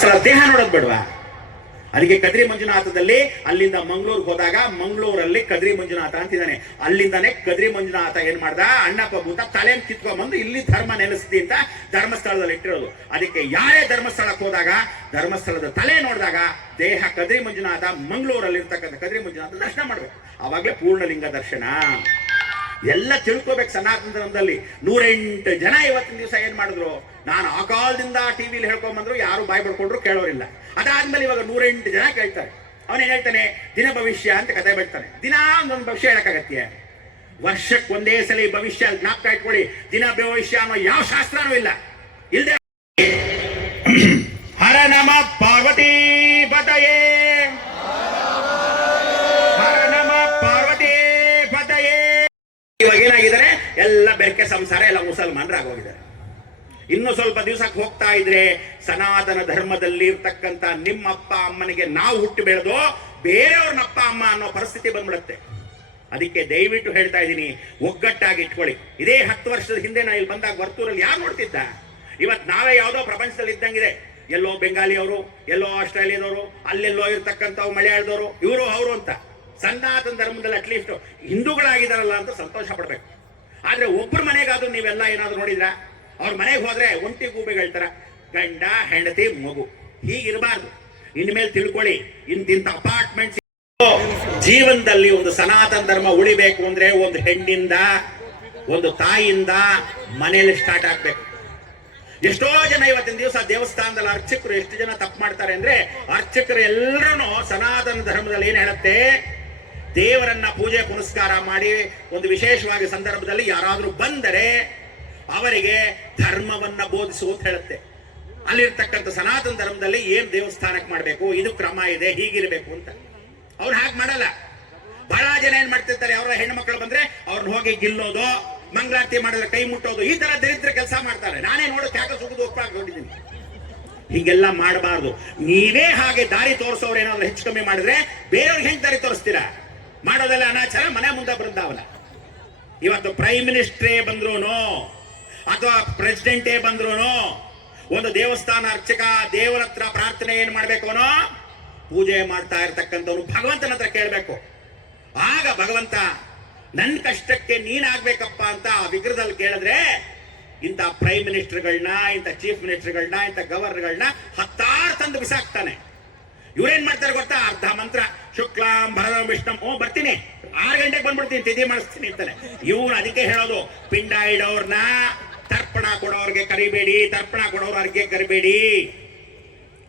ದೇಹ ನೋಡೋದ್ ಬೇಡವಾ? ಅದಕ್ಕೆ ಕದ್ರಿ ಮಂಜುನಾಥದಲ್ಲಿ ಅಲ್ಲಿಂದ ಮಂಗಳೂರಿಗೆ ಹೋದಾಗ ಮಂಗಳೂರಲ್ಲಿ ಕದ್ರಿ ಮಂಜುನಾಥ ಅಂತಿದ್ದಾನೆ. ಅಲ್ಲಿಂದಾನೆ ಕದ್ರಿ ಮಂಜುನಾಥ ಏನ್ ಮಾಡ್ದ, ಅಣ್ಣಪ್ಪ ಭೂತ ತಲೆ ಕಿತ್ಕೊಂಡ್ಬಂದು ಇಲ್ಲಿ ಧರ್ಮ ನೆಲೆಸಿದಿ ಅಂತ ಧರ್ಮಸ್ಥಳದಲ್ಲಿ ಇಟ್ಟಿರೋದು. ಅದಕ್ಕೆ ಯಾರೇ ಧರ್ಮಸ್ಥಳಕ್ಕೆ ಹೋದಾಗ ಧರ್ಮಸ್ಥಳದ ತಲೆ ನೋಡಿದಾಗ ದೇಹ ಕದ್ರಿ ಮಂಜುನಾಥ, ಮಂಗಳೂರಲ್ಲಿ ಇರ್ತಕ್ಕಂಥ ಕದ್ರಿ ಮಂಜುನಾಥ ದರ್ಶನ ಮಾಡ್ಬೇಕು. ಅವಾಗಲೇ ಪೂರ್ಣಲಿಂಗ ದರ್ಶನ. ಎಲ್ಲ ತಿಳ್ಕೋಬೇಕು. ಸನಾತನ ಧರ್ಮದಲ್ಲಿ 108 ಜನ ಇವತ್ತಿನ ದಿವಸ ಏನ್ ಮಾಡಿದ್ರು, ನಾನು ಆ ಕಾಲದಿಂದ ಟಿವಿಲಿ ಹೇಳ್ಕೊಂಡ್ಬಂದ್ರು, ಯಾರು ಬಾಯ್ ಬಡ್ಕೊಂಡ್ರು ಕೇಳೋರಿಲ್ಲ. ಅದಾದ್ಮೇಲೆ ಇವಾಗ 108 ಜನ ಕೇಳ್ತಾರೆ. ಅವನೇನ್ ಹೇಳ್ತಾನೆ, ದಿನ ಭವಿಷ್ಯ ಅಂತ ಕತೆ ಬಿಡ್ತಾನೆ. ದಿನ ಒಂದೊಂದು ಭವಿಷ್ಯ ಹೇಳಕ್ಕಾಗತ್ತೆ? ವರ್ಷಕ್ಕೆ ಒಂದೇ ಸಲ ಭವಿಷ್ಯ ಜ್ಞಾಪಕ ಇಟ್ಕೊಳ್ಳಿ. ದಿನ ಭವಿಷ್ಯ ಅನ್ನೋ ಯಾವ ಶಾಸ್ತ್ರನೂ ಇಲ್ಲ. ಇಲ್ದೆ ಹರ ನಮ ಪಾರ್ವತಿ ಪತಯೇ, ಹರ ನಮ ಪಾರ್ವತಿ ಪತಯೇ. ಇವಾಗ ಏನಾಗಿದ್ದಾರೆ, ಎಲ್ಲ ಬೆರಕೆ ಸಂಸಾರ, ಎಲ್ಲ ಮುಸಲ್ಮಾನರಾಗೋಗಿದ್ದಾರೆ. ಇನ್ನು ಸ್ವಲ್ಪ ದಿವಸಕ್ಕೆ ಹೋಗ್ತಾ ಇದ್ರೆ ಸನಾತನ ಧರ್ಮದಲ್ಲಿ ಇರ್ತಕ್ಕಂಥ ನಿಮ್ಮ ಅಪ್ಪ ಅಮ್ಮನಿಗೆ ನಾವು ಹುಟ್ಟು ಬೆಳೆದೋ ಬೇರೆಯವ್ರನ್ನ ಅಪ್ಪ ಅಮ್ಮ ಅನ್ನೋ ಪರಿಸ್ಥಿತಿ ಬಂದ್ಬಿಡುತ್ತೆ. ಅದಕ್ಕೆ ದಯವಿಟ್ಟು ಹೇಳ್ತಾ ಇದ್ದೀನಿ, ಒಗ್ಗಟ್ಟಾಗಿ ಇಟ್ಕೊಳ್ಳಿ. ಇದೇ 10 ವರ್ಷದ ಹಿಂದೆ ನಾ ಇಲ್ಲಿ ಬಂದಾಗ ವರ್ತೂರಲ್ಲಿ ಯಾರು ನೋಡ್ತಿದ್ದ? ಇವತ್ತು ನಾವೇ ಯಾವುದೋ ಪ್ರಪಂಚದಲ್ಲಿ ಇದ್ದಂಗಿದೆ. ಎಲ್ಲೋ ಬೆಂಗಾಲಿಯವರು, ಎಲ್ಲೋ ಆಸ್ಟ್ರೇಲಿಯಾದವರು, ಅಲ್ಲೆಲ್ಲೋ ಇರ್ತಕ್ಕಂಥವು ಮಲಯಾಳದವರು, ಇವರು ಅವರು ಅಂತ. ಸನಾತನ ಧರ್ಮದಲ್ಲಿ ಅಟ್ಲೀಸ್ಟ್ ಹಿಂದೂಗಳಾಗಿದಾರಲ್ಲ ಅಂತ ಸಂತೋಷ ಪಡ್ಬೇಕು. ಆದ್ರೆ ಒಬ್ಬರ ಮನೆಗಾದ್ರೂ ನೀವೆಲ್ಲ ಏನಾದ್ರು ನೋಡಿದ್ರ? ಅವ್ರ ಮನೆಗೆ ಹೋದ್ರೆ ಒಂಟಿ ಗೂಬೆಗಳ್ತಾರ, ಗಂಡ ಹೆಂಡತಿ ಮಗು, ಹೀಗಿರಬಾರ್ದು. ಇನ್ಮೇಲೆ ತಿಳ್ಕೊಳ್ಳಿ, ಇಂತಿಂತ ಅಪಾರ್ಟ್ಮೆಂಟ್ಸ್. ಜೀವನದಲ್ಲಿ ಒಂದು ಸನಾತನ ಧರ್ಮ ಉಳಿಬೇಕು ಅಂದ್ರೆ ಒಂದು ಹೆಣ್ಣಿಂದ, ಒಂದು ತಾಯಿಯಿಂದ ಮನೆಯಲ್ಲಿ ಸ್ಟಾರ್ಟ್ ಆಗ್ಬೇಕು. ಎಷ್ಟೋ ಜನ ಇವತ್ತಿನ ದಿವಸ ದೇವಸ್ಥಾನದಲ್ಲಿ ಅರ್ಚಕರು ಎಷ್ಟು ಜನ ತಪ್ಪು ಮಾಡ್ತಾರೆ ಅಂದ್ರೆ, ಅರ್ಚಕರು ಎಲ್ಲರೂ ಸನಾತನ ಧರ್ಮದಲ್ಲಿ ಏನ್ ಹೇಳುತ್ತೆ, ದೇವರನ್ನ ಪೂಜೆ ಪುನಸ್ಕಾರ ಮಾಡಿ ಒಂದು ವಿಶೇಷವಾಗಿ ಸಂದರ್ಭದಲ್ಲಿ ಯಾರಾದ್ರೂ ಬಂದರೆ ಅವರಿಗೆ ಧರ್ಮವನ್ನ ಬೋಧಿಸು ಅಂತ ಹೇಳುತ್ತೆ. ಅಲ್ಲಿರ್ತಕ್ಕಂಥ ಸನಾತನ ಧರ್ಮದಲ್ಲಿ ಏನ್ ದೇವಸ್ಥಾನಕ್ಕೆ ಮಾಡಬೇಕು, ಇದು ಕ್ರಮ ಇದೆ, ಹೀಗಿರ್ಬೇಕು ಅಂತ. ಅವ್ರು ಹಾಗೆ ಮಾಡಲ್ಲ. ಬಹಳ ಜನ ಏನ್ ಮಾಡ್ತಿರ್ತಾರೆ, ಅವರ ಹೆಣ್ಣು ಮಕ್ಕಳು ಬಂದ್ರೆ ಅವ್ರನ್ನ ಹೋಗಿ ಗಿಲ್ಲೋದು, ಮಂಗಳಾರತಿ ಮಾಡಿದ್ರೆ ಕೈ ಮುಟ್ಟೋದು, ಈ ತರ ದರಿದ್ರ ಕೆಲಸ ಮಾಡ್ತಾರೆ. ನಾನೇ ನೋಡು ತ್ಯಾಗ ಸುಗುದು ಒಪ್ಪಿದ್ದೀನಿ. ಹೀಗೆಲ್ಲ ಮಾಡಬಾರ್ದು. ನೀವೇ ಹಾಗೆ ದಾರಿ ತೋರಿಸೋರು ಏನಾದ್ರು ಹೆಚ್ಚು ಕಮ್ಮಿ ಮಾಡಿದ್ರೆ ಬೇರೆಯವ್ರಿಗೆ ಹೆಂಗ್ ದಾರಿ ತೋರಿಸ್ತೀರಾ? ಮಾಡೋದೆಲ್ಲ ಅನಾಚಾರ, ಮನೆ ಮುಂದೆ ಬೃಂದಾವನ. ಇವತ್ತು ಪ್ರೈಮ್ ಮಿನಿಸ್ಟ್ರೇ ಬಂದ್ರೂನು ಅಥವಾ ಪ್ರೆಸಿಡೆಂಟೇ ಬಂದ್ರೂನು ಒಂದು ದೇವಸ್ಥಾನ ಅರ್ಚಕ ದೇವರ ಹತ್ರ ಪ್ರಾರ್ಥನೆ ಏನ್ ಮಾಡ್ಬೇಕು, ಅನ್ನೋ ಪೂಜೆ ಮಾಡ್ತಾ ಇರ್ತಕ್ಕಂಥವ್ರು ಭಗವಂತನ ಹತ್ರ ಕೇಳ್ಬೇಕು. ಆಗ ಭಗವಂತ ನನ್ನ ಕಷ್ಟಕ್ಕೆ ನೀನಾಗ್ಬೇಕಪ್ಪ ಅಂತ ಆ ವಿಗ್ರಹದಲ್ಲಿ ಕೇಳಿದ್ರೆ, ಇಂಥ ಪ್ರೈಮ್ ಮಿನಿಸ್ಟರ್ಗಳನ್ನ, ಇಂಥ ಚೀಫ್ ಮಿನಿಸ್ಟರ್ಗಳನ್ನ, ಇಂಥ ಗವರ್ನರ್ಗಳನ್ನ 10 ತಂದು ಬಿಸಾಕ್ತಾನೆ. ಇವ್ರೇನ್ ಮಾಡ್ತಾರೆ ಗೊತ್ತಾ? ಅರ್ಧ ಮಂತ್ರ ಶುಕ್ಲಾಂ ಭರತಂ ವಿಷ್ಣಂ, ಬರ್ತೀನಿ 6 ಗಂಟೆಗೆ ಬಂದ್ಬಿಡ್ತೀನಿ, ತಿಥಿ ಮಾಡಿಸ್ತೀನಿ ಅಂತಾನೆ. ಇವ್ರು ಅದಕ್ಕೆ ಹೇಳೋದು, ಪಿಂಡ ಇಡೋರ್ನ ತರ್ಪಣ ಕೊಡೋರ್ಗೆ ಕರಿಬೇಡಿ, ತರ್ಪಣ ಕೊಡೋರ್ ಅರ್ಗೆ ಕರಿಬೇಡಿ.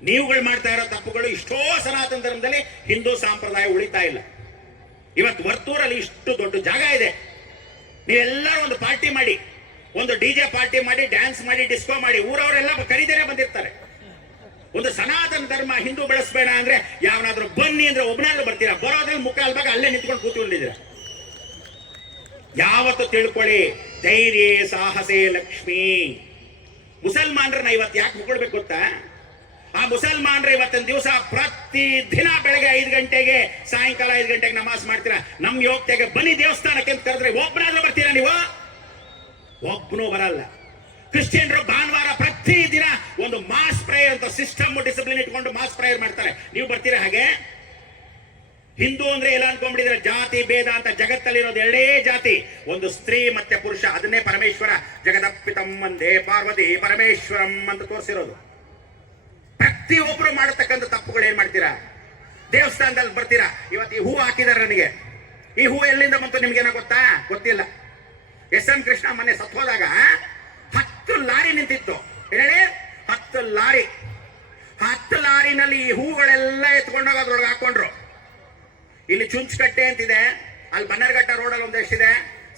ನೀವುಗಳು ಮಾಡ್ತಾ ಇರೋ ತಪ್ಪುಗಳು ಇಷ್ಟೋ ಸನಾತನ ಧರ್ಮದಲ್ಲಿ ಹಿಂದೂ ಸಂಪ್ರದಾಯ ಉಳಿತಾ ಇಲ್ಲ. ಇವತ್ತು ವರ್ತೂರಲ್ಲಿ ಇಷ್ಟು ದೊಡ್ಡ ಜಾಗ ಇದೆ, ನೀವೆಲ್ಲರೂ ಒಂದು ಪಾರ್ಟಿ ಮಾಡಿ, ಒಂದು ಡಿಜೆ ಪಾರ್ಟಿ ಮಾಡಿ, ಡ್ಯಾನ್ಸ್ ಮಾಡಿ, ಡಿಸ್ಕೋ ಮಾಡಿ, ಊರವರೆಲ್ಲ ಕರೀದೇನೆ ಬಂದಿರ್ತಾರೆ. ಒಂದು ಸನಾತನ ಧರ್ಮ ಹಿಂದೂ ಬೆಳೆಸಬೇಡ ಅಂದ್ರೆ ಯಾವನಾದ್ರೂ ಬನ್ನಿ ಅಂದ್ರೆ ಒಬ್ಬನಾದ್ರೂ ಬರ್ತೀರಾ? ಬರೋದ್ರಲ್ಲಿ ಮುಕ್ಕಾಲ್ ಭಾಗ ಅಲ್ಲೇ ನಿಂತ್ಕೊಂಡು ಕೂತ್ಕೊಂಡಿದ್ದೀರ. ಯಾವತ್ತು ತಿಳ್ಕೊಳ್ಳಿ, ಧೈರ್ಯ ಸಾಹಸೇ ಲಕ್ಷ್ಮಿ. ಮುಸಲ್ಮಾನರನ್ನ ಇವತ್ತು ಯಾಕೆ ಹೊಗಳ್ಬೇಕು ಗೊತ್ತಾ? ಆ ಮುಸಲ್ಮಾನರ ಇವತ್ತಿನ ದಿವಸ ಪ್ರತಿ ದಿನ ಬೆಳಗ್ಗೆ 5 ಗಂಟೆಗೆ, ಸಾಯಂಕಾಲ 5 ಗಂಟೆಗೆ ನಮಾಜ್ ಮಾಡ್ತೀರಾ. ನಮ್ ಯೋಗ್ಯತೆಗೆ ಬನ್ನಿ ದೇವಸ್ಥಾನಕ್ಕೆ ಅಂತ ಕರೆದ್ರೆ ಒಬ್ಬನಾದ್ರೂ ಬರ್ತೀರಾ ನೀವು? ಒಬ್ಬನೂ ಬರಲ್ಲ. ಕ್ರಿಶ್ಚಿಯನ್ರು ಭಾನುವಾರ ಪ್ರತಿ ದಿನ ಒಂದು ಮಾಸ್ ಪ್ರೇಯರ್ ಅಂತ ಸಿಸ್ಟಮ್ ಡಿಸಿಪ್ಲಿನ್ ಇಟ್ಕೊಂಡು ಮಾಸ್ ಪ್ರೇಯರ್ ಮಾಡ್ತಾರೆ. ನೀವು ಬರ್ತೀರಾ ಹಾಗೆ? ಹಿಂದೂ ಅಂದ್ರೆ ಎಲ್ಲ ಅನ್ಕೊಂಡ್ಬಿಟ್ಟಿದ್ರೆ ಜಾತಿ ಭೇದ ಅಂತ. ಜಗತ್ತಲ್ಲಿರೋದು 2 ಜಾತಿ, ಒಂದು ಸ್ತ್ರೀ ಮತ್ತೆ ಪುರುಷ. ಅದನ್ನೇ ಪರಮೇಶ್ವರ ಜಗದಪ್ಪಿತಂ ವಂದೇ ಪಾರ್ವತಿ ಪರಮೇಶ್ವರಂ ಅಂತ ತೋರಿಸಿರೋದು. ಪ್ರತಿಯೊಬ್ರು ಮಾಡತಕ್ಕಂಥ ತಪ್ಪುಗಳು ಏನ್ ಮಾಡ್ತೀರಾ? ದೇವಸ್ಥಾನದಲ್ಲಿ ಬರ್ತೀರಾ, ಇವತ್ತು ಈ ಹೂ ಹಾಕಿದಾರೆ ನನಗೆ, ಈ ಹೂ ಎಲ್ಲಿಂದ ಬಂತು ನಿಮ್ಗೇನೋ ಗೊತ್ತಾ? ಗೊತ್ತಿಲ್ಲ. SM ಕೃಷ್ಣ ಮೊನ್ನೆ ಸತ್ತೋದಾಗ 10 ಲಾರಿ ನಿಂತಿತ್ತು. ಹೇಳಿ, 10 ಲಾರಿ. 10 ಲಾರಿನಲ್ಲಿ ಈ ಹೂಗಳೆಲ್ಲ ಎತ್ಕೊಂಡೋಗ ಅದ್ರೊಳಗೆ ಹಾಕೊಂಡ್ರು. ಇಲ್ಲಿ ಚುಂಚಕಟ್ಟೆ ಅಂತಿದೆ, ಅಲ್ಲಿ ಬನ್ನರ್ಘಟ್ಟ ರೋಡಲ್ಲಿ ಒಂದಷ್ಟಿದೆ,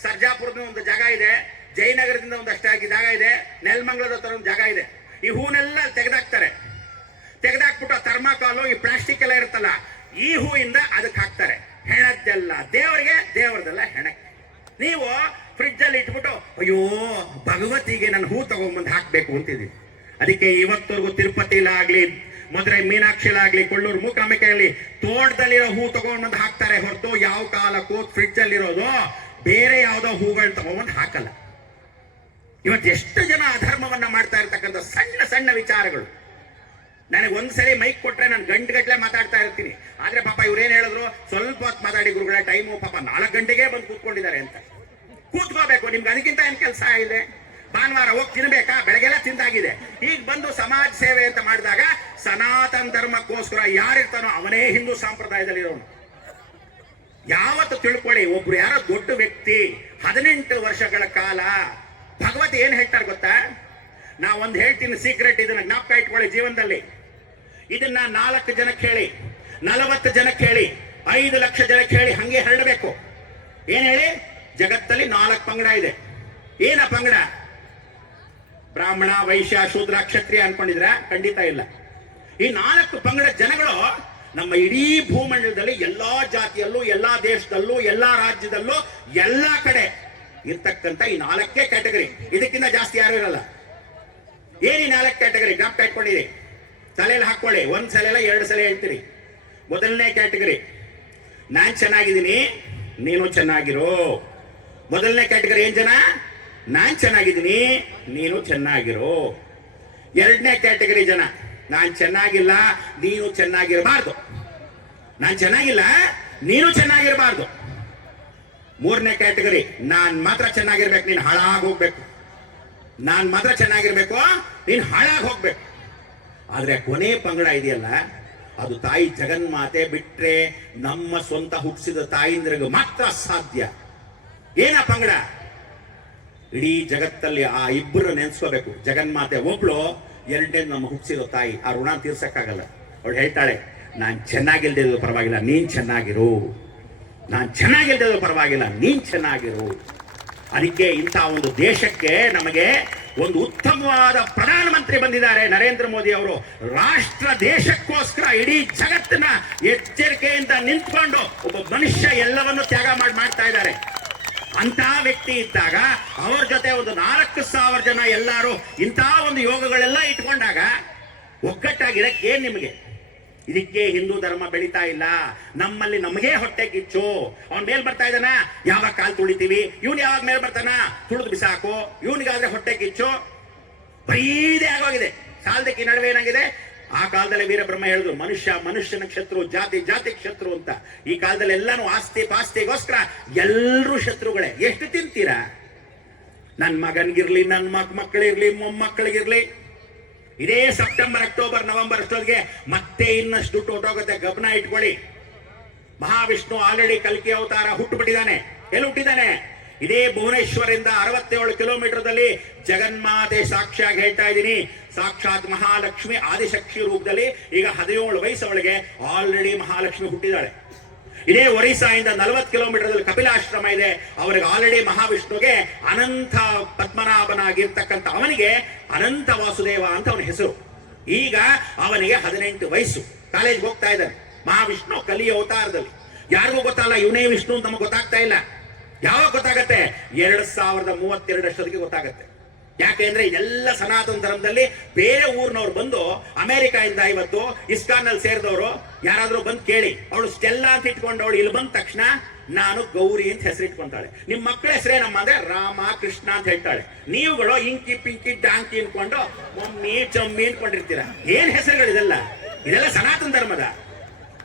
ಸರ್ಜಾಪುರದ ಒಂದು ಜಾಗ ಇದೆ, ಜಯನಗರದಿಂದ ಒಂದಷ್ಟು ಜಾಗ ಇದೆ, ನೆಲಮಂಗಲದ ಹತ್ರ ಒಂದು ಜಾಗ ಇದೆ. ಈ ಹೂನೆಲ್ಲ ತೆಗೆದಾಕ್ತಾರೆ. ತೆಗೆದಾಕ್ಬಿಟ್ಟು ಆ ಥರ್ಮಾಕಾಲು, ಈ ಪ್ಲಾಸ್ಟಿಕ್ ಎಲ್ಲ ಇರುತ್ತಲ್ಲ, ಈ ಹೂವಿಂದ ಅದಕ್ಕೆ ಹಾಕ್ತಾರೆ. ಹೆಣದ್ದೆಲ್ಲ ದೇವರಿಗೆ, ದೇವರದೆಲ್ಲ ಹೆಣಕ್ಕೆ. ನೀವು ಫ್ರಿಡ್ಜ್ ಅಲ್ಲಿ ಇಟ್ಬಿಟ್ಟು ಅಯ್ಯೋ ಭಗವತಿಗೆ ನಾನು ಹೂ ತಗೊಂಡ್ಬಂದು ಹಾಕ್ಬೇಕು ಅಂತಿದ್ದೀವಿ. ಅದಕ್ಕೆ ಇವತ್ತವರೆಗೂ ತಿರುಪತಿಲಾಗ್ಲಿ, ಮದುರೈ ಮೀನಾಕ್ಷಿಲಾಗ್ಲಿ, ಕೊಳ್ಳೂರು ಮೂಕಾಂಬಿಕೆಯಲ್ಲಿ ತೋಟದಲ್ಲಿರೋ ಹೂ ತಗೊಂಡ್ಬಂದು ಹಾಕ್ತಾರೆ ಹೊರತು ಯಾವ ಕಾಲಕ್ಕೂ ಫ್ರಿಡ್ಜ್ ಅಲ್ಲಿರೋದು ಬೇರೆ ಯಾವ್ದೋ ಹೂಗಳು ತಗೊಂಡ್ಬಂದು ಹಾಕಲ್ಲ. ಇವತ್ತು ಎಷ್ಟು ಜನ ಅಧರ್ಮವನ್ನ ಮಾಡ್ತಾ ಇರ್ತಕ್ಕಂಥ ಸಣ್ಣ ಸಣ್ಣ ವಿಚಾರಗಳು. ನನಗೆ ನನಗೆ ಒಂದ್ಸರಿ ಮೈಕ್ ಕೊಟ್ರೆ ನಾನು ಗಂಟೆಗಟ್ಟಲೆ ಮಾತಾಡ್ತಾ ಇರ್ತೀನಿ. ಆದ್ರೆ ಪಾಪ ಇವ್ರೇನ್ ಹೇಳಿದ್ರು, ಸ್ವಲ್ಪ ಹೊತ್ತು ಮಾತಾಡಿ ಗುರುಗಳ ಟೈಮು, ಪಾಪ 4 ಗಂಟೆಗೆ ಬಂದು ಕೂತ್ಕೊಂಡಿದ್ದಾರೆ ಅಂತ. ಕೂತ್ಕೋಬೇಕು, ನಿಮ್ಗೆ ಅದಕ್ಕಿಂತ ಏನ್ ಕೆಲಸ ಇದೆ? ಭಾನುವಾರ ಹೋಗಿ ತಿನ್ಬೇಕಾ? ಬೆಳಗ್ಗೆಲ್ಲ ತಿಂದಾಗಿದೆ. ಈಗ ಬಂದು ಸಮಾಜ ಸೇವೆ ಅಂತ ಮಾಡಿದಾಗ ಸನಾತನ ಧರ್ಮಕ್ಕೋಸ್ಕರ ಯಾರಿರ್ತಾನೋ ಅವನೇ ಹಿಂದೂ ಸಂಪ್ರದಾಯದಲ್ಲಿ ಇರೋನು. ಯಾವತ್ತು ತಿಳ್ಕೊಳ್ಳಿ, ಒಬ್ರು ಯಾರೋ ದೊಡ್ಡ ವ್ಯಕ್ತಿ 18 ವರ್ಷಗಳ ಕಾಲ ಭಗವತಿ ಏನ್ ಹೇಳ್ತಾರೆ ಗೊತ್ತಾ? ನಾ ಒಂದು ಹೇಳ್ತೀನಿ ಸೀಕ್ರೆಟ್, ಇದನ್ನ ಜ್ಞಾಪಕ ಇಟ್ಕೊಳ್ಳಿ ಜೀವನದಲ್ಲಿ. ಇದನ್ನ 4 ಜನಕ್ಕೆ ಹೇಳಿ, 40 ಜನಕ್ಕೆ ಹೇಳಿ, 5 ಲಕ್ಷ ಜನಕ್ಕೆ ಹೇಳಿ, ಹಂಗೆ ಹರಡಬೇಕು. ಏನ್ ಹೇಳಿ? ಜಗತ್ತಲ್ಲಿ 4 ಪಂಗಡ ಇದೆ. ಏನ ಪಂಗಡ? ಬ್ರಾಹ್ಮಣ, ವೈಶ್ಯ, ಶೂದ್ರ, ಕ್ಷತ್ರಿಯ ಅನ್ಕೊಂಡಿದ್ರ? ಖಂಡಿತ ಇಲ್ಲ. ಈ 4 ಪಂಗಡ ಜನಗಳು ನಮ್ಮ ಇಡೀ ಭೂಮಂಡಲದಲ್ಲಿ ಎಲ್ಲಾ ಜಾತಿಯಲ್ಲೂ, ಎಲ್ಲಾ ದೇಶದಲ್ಲೂ, ಎಲ್ಲಾ ರಾಜ್ಯದಲ್ಲೂ, ಎಲ್ಲಾ ಕಡೆ ಇರ್ತಕ್ಕಂಥ ಈ 4 ಕ್ಯಾಟಗರಿ. ಇದಕ್ಕಿಂತ ಜಾಸ್ತಿ ಯಾರು ಇರಲ್ಲ. ಏನಿ 4 ಕ್ಯಾಟಗರಿ ಜ್ಞಾಪಕ ಇಟ್ಕೊಂಡಿರಿ, ತಲೆಯಲ್ಲಿ ಹಾಕೊಳ್ಳಿ. 1 ಸಲ ಇಲ್ಲ 2 ಸಲ ಹೇಳ್ತೀರಿ. ಮೊದಲನೇ ಕ್ಯಾಟಗರಿ, ನಾನ್ ಚೆನ್ನಾಗಿದ್ದೀನಿ ನೀನು ಚೆನ್ನಾಗಿರೋ. ಮೊದಲನೇ ಕ್ಯಾಟಗರಿ ಏನ್ ಜನ? ನಾನ್ ಚೆನ್ನಾಗಿದ್ದೀನಿ ನೀನು ಚೆನ್ನಾಗಿರೋ. ಎರಡನೇ ಕ್ಯಾಟಗರಿ ಜನ, ನಾನ್ ಚೆನ್ನಾಗಿಲ್ಲ ನೀನು ಚೆನ್ನಾಗಿರಬಾರ್ದು. ನಾನ್ ಚೆನ್ನಾಗಿಲ್ಲ ನೀನು ಚೆನ್ನಾಗಿರಬಾರ್ದು. ಮೂರನೇ ಕ್ಯಾಟಗರಿ, ನಾನ್ ಮಾತ್ರ ಚೆನ್ನಾಗಿರ್ಬೇಕು, ನೀನ್ ಹಾಳಾಗಿ ಹೋಗ್ಬೇಕು. ನಾನ್ ಮಾತ್ರ ಚೆನ್ನಾಗಿರ್ಬೇಕು, ನೀನ್ ಹಾಳಾಗಿ ಹೋಗ್ಬೇಕು. ಆದ್ರೆ ಕೊನೆ ಪಂಗಡ ಇದೆಯಲ್ಲ, ಅದು ತಾಯಿ ಜಗನ್ಮಾತೆ ಬಿಟ್ರೆ ನಮ್ಮ ಸ್ವಂತ ಹುಟ್ಟಿಸಿದ ತಾಯಿಂದ್ರಿಗೂ ಮಾತ್ರ ಸಾಧ್ಯ. ಏನ ಪಂಗಡ? ಇಡೀ ಜಗತ್ತಲ್ಲಿ ಆ ಇಬ್ಬರು ನೆನ್ಸ್ಕೋಬೇಕು. ಜಗನ್ಮಾತೆ ಒಬ್ಳು, ಎರಡನೇ ನಮ್ಮ ಹುಟ್ಟಿಸಿರೋ ತಾಯಿ. ಆ ಋಣ ತೀರ್ಸಕ್ಕಾಗಲ್ಲ. ಅವಳು ಹೇಳ್ತಾಳೆ, ನಾನ್ ಚೆನ್ನಾಗಿಲ್ದಿದ್ರು ಪರವಾಗಿಲ್ಲ ನೀನ್ ಚೆನ್ನಾಗಿರು, ನಾನ್ ಚೆನ್ನಾಗಿಲ್ದಿದ್ರು ಪರವಾಗಿಲ್ಲ ನೀನ್ ಚೆನ್ನಾಗಿರು. ಅದಕ್ಕೆ ಇಂಥ ಒಂದು ದೇಶಕ್ಕೆ ನಮಗೆ ಒಂದು ಉತ್ತಮವಾದ ಪ್ರಧಾನಮಂತ್ರಿ ಬಂದಿದ್ದಾರೆ, ನರೇಂದ್ರ ಮೋದಿ ಅವರು. ರಾಷ್ಟ್ರ ದೇಶಕ್ಕೋಸ್ಕರ ಇಡೀ ಜಗತ್ತಿನ ಎಚ್ಚರಿಕೆಯಿಂದ ನಿಂತ್ಕೊಂಡು ಒಬ್ಬ ಮನುಷ್ಯ ಎಲ್ಲವನ್ನು ತ್ಯಾಗ ಮಾಡ್ತಾ ಇದ್ದಾರೆ. ಅಂತ ವ್ಯಕ್ತಿ ಇದ್ದಾಗ ಅವ್ರ ಜೊತೆ ಒಂದು 4,000 ಜನ ಎಲ್ಲರೂ ಇಂಥ ಒಂದು ಯೋಗಗಳೆಲ್ಲ ಇಟ್ಕೊಂಡಾಗ ಒಗ್ಗಟ್ಟಾಗಿರಕ್ಕೆ ಏನ್ ನಿಮಗೆ? ಇದಕ್ಕೆ ಹಿಂದೂ ಧರ್ಮ ಬೆಳೀತಾ ಇಲ್ಲ. ನಮ್ಮಲ್ಲಿ ನಮಗೆ ಹೊಟ್ಟೆ ಕಿಚ್ಚು. ಅವ್ನ್ ಮೇಲ್ ಬರ್ತಾ ಇದ್ದಾನ, ಯಾವಾಗ ಕಾಲ್ ತುಳಿತೀವಿ, ಇವನ್ ಯಾವಾಗ ಮೇಲ್ ಬರ್ತಾನ, ತುಳಿದು ಬಿಸಾಕು. ಇವನಿಗಾದ್ರೆ ಹೊಟ್ಟೆ ಕಿಚ್ಚು. ಬರೀದೇ ಆಗೋಗಿದೆ. ಸಾಲದಕ್ಕೆ ನಡುವೆ ಏನಾಗಿದೆ? ಆ ಕಾಲದಲ್ಲಿ ವೀರಬ್ರಹ್ಮ ಹೇಳಿದ್ರು, ಮನುಷ್ಯ ಮನುಷ್ಯನ ಶತ್ರು, ಜಾತಿ ಜಾತಿ ಶತ್ರು ಅಂತ. ಈ ಕಾಲದಲ್ಲಿ ಎಲ್ಲಾನು ಆಸ್ತಿ ಪಾಸ್ತಿಗೋಸ್ಕರ ಎಲ್ಲರೂ ಶತ್ರುಗಳೇ. ಎಷ್ಟು ತಿಂತೀರಾ? ನನ್ ಮಗನ್ಗಿರ್ಲಿ, ನನ್ ಮಕ್ಕಳಿರ್ಲಿ, ಮೊಮ್ಮಕ್ಕಳಿಗಿರ್ಲಿ, ಇದೇ ಸೆಪ್ಟೆಂಬರ್, ಅಕ್ಟೋಬರ್, ನವೆಂಬರ್ ಅಷ್ಟೊತ್ತಿಗೆ ಮತ್ತೆ ಇನ್ನಷ್ಟು ದುಡ್ಡು ಹೊಟ್ಟೋಗುತ್ತೆ. ಗಮನ ಇಟ್ಕೊಳ್ಳಿ. ಮಹಾವಿಷ್ಣು ಆಲ್ರೆಡಿ ಕಲ್ಕಿ ಅವತಾರ ಹುಟ್ಟುಬಿಟ್ಟಿದ್ದಾನೆ. ಎಲ್ಲಿ ಹುಟ್ಟಿದ್ದಾನೆ? ಇದೇ ಭುವನೇಶ್ವರಿಂದ 67 ಕಿಲೋಮೀಟರ್ದಲ್ಲಿ ಜಗನ್ಮಾತೆ ಸಾಕ್ಷಿಯಾಗಿ ಹೇಳ್ತಾ ಇದ್ದೀನಿ. ಸಾಕ್ಷಾತ್ ಮಹಾಲಕ್ಷ್ಮಿ ಆದಿಶಕ್ತಿ ರೂಪದಲ್ಲಿ ಈಗ 17 ವಯಸ್ಸು ಅವಳಿಗೆ ಆಲ್ರೆಡಿ ಮಹಾಲಕ್ಷ್ಮಿ ಹುಟ್ಟಿದಾಳೆ. ಇದೇ ಒರಿಸ್ಸಾಯಿಂದ 40 ಕಿಲೋಮೀಟರ್ದಲ್ಲಿ ಕಪಿಲಾಶ್ರಮ ಇದೆ. ಅವರಿಗೆ ಆಲ್ರೆಡಿ ಮಹಾವಿಷ್ಣುಗೆ ಅನಂತ ಪದ್ಮನಾಭನಾಗಿರ್ತಕ್ಕಂಥ ಅವನಿಗೆ ಅನಂತ ವಾಸುದೇವ ಅಂತ ಅವನ ಹೆಸರು. ಈಗ ಅವನಿಗೆ 18 ವಯಸ್ಸು. ಕಾಲೇಜ್ಗೆ ಹೋಗ್ತಾ ಇದ್ದಾನೆ. ಮಹಾವಿಷ್ಣು ಕಲಿಯ ಅವತಾರದಲ್ಲಿ. ಯಾರಿಗೂ ಗೊತ್ತಲ್ಲ ಇವನೇ ವಿಷ್ಣು ಅಂತ ನಮಗೆ ಗೊತ್ತಾಗ್ತಾ ಇಲ್ಲ. ಯಾವಾಗ ಗೊತ್ತಾಗತ್ತೆ? 2032 ಅಷ್ಟೊತ್ತಿಗೆ ಗೊತ್ತಾಗತ್ತೆ. ಯಾಕೆಂದ್ರೆ ಇದೆಲ್ಲ ಸನಾತನ ಧರ್ಮದಲ್ಲಿ ಬೇರೆ ಊರಿನವ್ರು ಬಂದು, ಅಮೆರಿಕಾಯಿಂದ ಇವತ್ತು ಇಸ್ಕಾನ್ ಅಲ್ಲಿ ಸೇರಿದವರು ಯಾರಾದ್ರೂ ಬಂದು ಕೇಳಿ, ಅವಳು ಸ್ಟೆಲ್ಲಾ ಅಂತ ಇಟ್ಕೊಂಡವಳು ಇಲ್ಲಿ ಬಂದ ತಕ್ಷಣ ನಾನು ಗೌರಿ ಅಂತ ಹೆಸರಿಟ್ಕೊಂತಾಳೆ. ನಿಮ್ ಮಕ್ಕಳ ಹೆಸರೇನಮ್ಮ ಅಂದ್ರೆ ರಾಮ, ಕೃಷ್ಣ ಅಂತ ಹೇಳ್ತಾಳೆ. ನೀವುಗಳು ಇಂಕಿ ಪಿಂಕಿ ಡಾಂಕಿ ಅನ್ಕೊಂಡು ಮಮ್ಮಿ ಚಮ್ಮಿ ಅನ್ಕೊಂಡಿರ್ತೀರ. ಏನ್ ಹೆಸರುಗಳಿದೆಲ್ಲ? ಇದೆಲ್ಲ ಸನಾತನ ಧರ್ಮದ.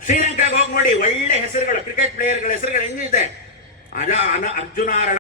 ಶ್ರೀಲಂಕಾಗ ಹೋಗಿ ನೋಡಿ, ಒಳ್ಳೆ ಹೆಸರುಗಳು, ಕ್ರಿಕೆಟ್ ಪ್ಲೇಯರ್ಗಳ ಹೆಸರುಗಳು ಹೆಂಗಿದೆ. ಅರ್ಜುನ